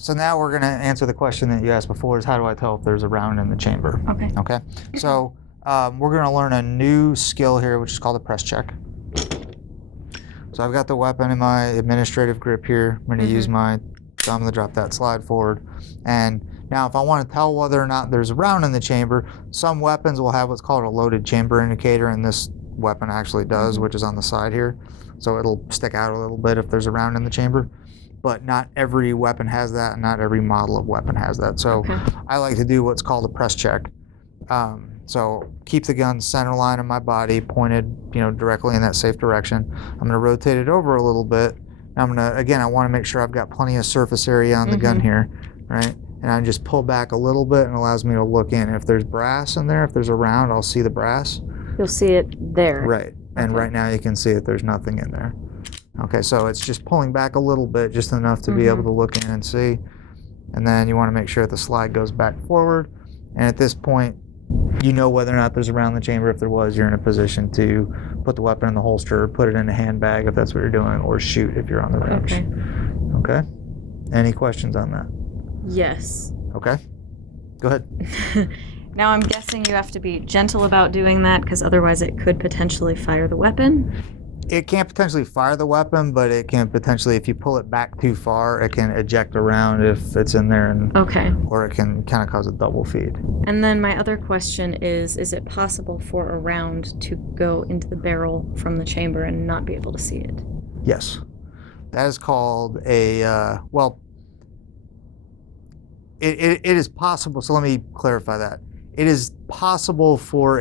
So now we're going to answer the question that you asked before: is how do I tell if there's a round in the chamber? Okay. Okay. So we're going to learn a new skill here, which is called a press check. So I've got the weapon in my administrative grip here. I'm going to use my thumb to drop that slide forward. And now if I want to tell whether or not there's a round in the chamber, some weapons will have what's called a loaded chamber indicator, and this weapon actually does, which is on the side here. So it'll stick out a little bit if there's a round in the chamber. But not every weapon has that, and not every model of weapon has that. So I like to do what's called a press check. So keep the gun center line of my body pointed, directly in that safe direction. I'm going to rotate it over a little bit. I'm going to, again, I want to make sure I've got plenty of surface area on the gun here, right? And I just pull back a little bit, and it allows me to look in. If there's brass in there, if there's a round, I'll see the brass. You'll see it there. Right. And right now you can see that there's nothing in there. Okay, so it's just pulling back a little bit, just enough to be able to look in and see. And then you want to make sure that the slide goes back forward. And at this point, you know whether or not there's a round in the chamber. If there was, you're in a position to put the weapon in the holster, put it in a handbag if that's what you're doing, or shoot if you're on the range. Okay? Any questions on that? Yes. Okay. Go ahead. Now I'm guessing you have to be gentle about doing that, because otherwise it could potentially fire the weapon. It can't potentially fire the weapon, but it can potentially, if you pull it back too far, it can eject a round if it's in there, and or it can kind of cause a double feed. And then my other question is it possible for a round to go into the barrel from the chamber and not be able to see it? Yes. That is called a, it is possible, so let me clarify that. It is possible for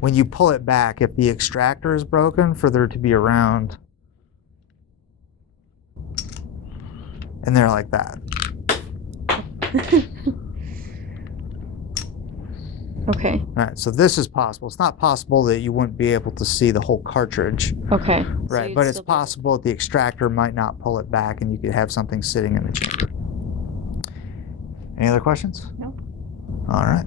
when you pull it back, if the extractor is broken, for there to be a round in there like that. Okay. All right, so this is possible. It's not possible that you wouldn't be able to see the whole cartridge. Okay. Right, but it's possible that the extractor might not pull it back and you could have something sitting in the chamber. Any other questions? No. All right.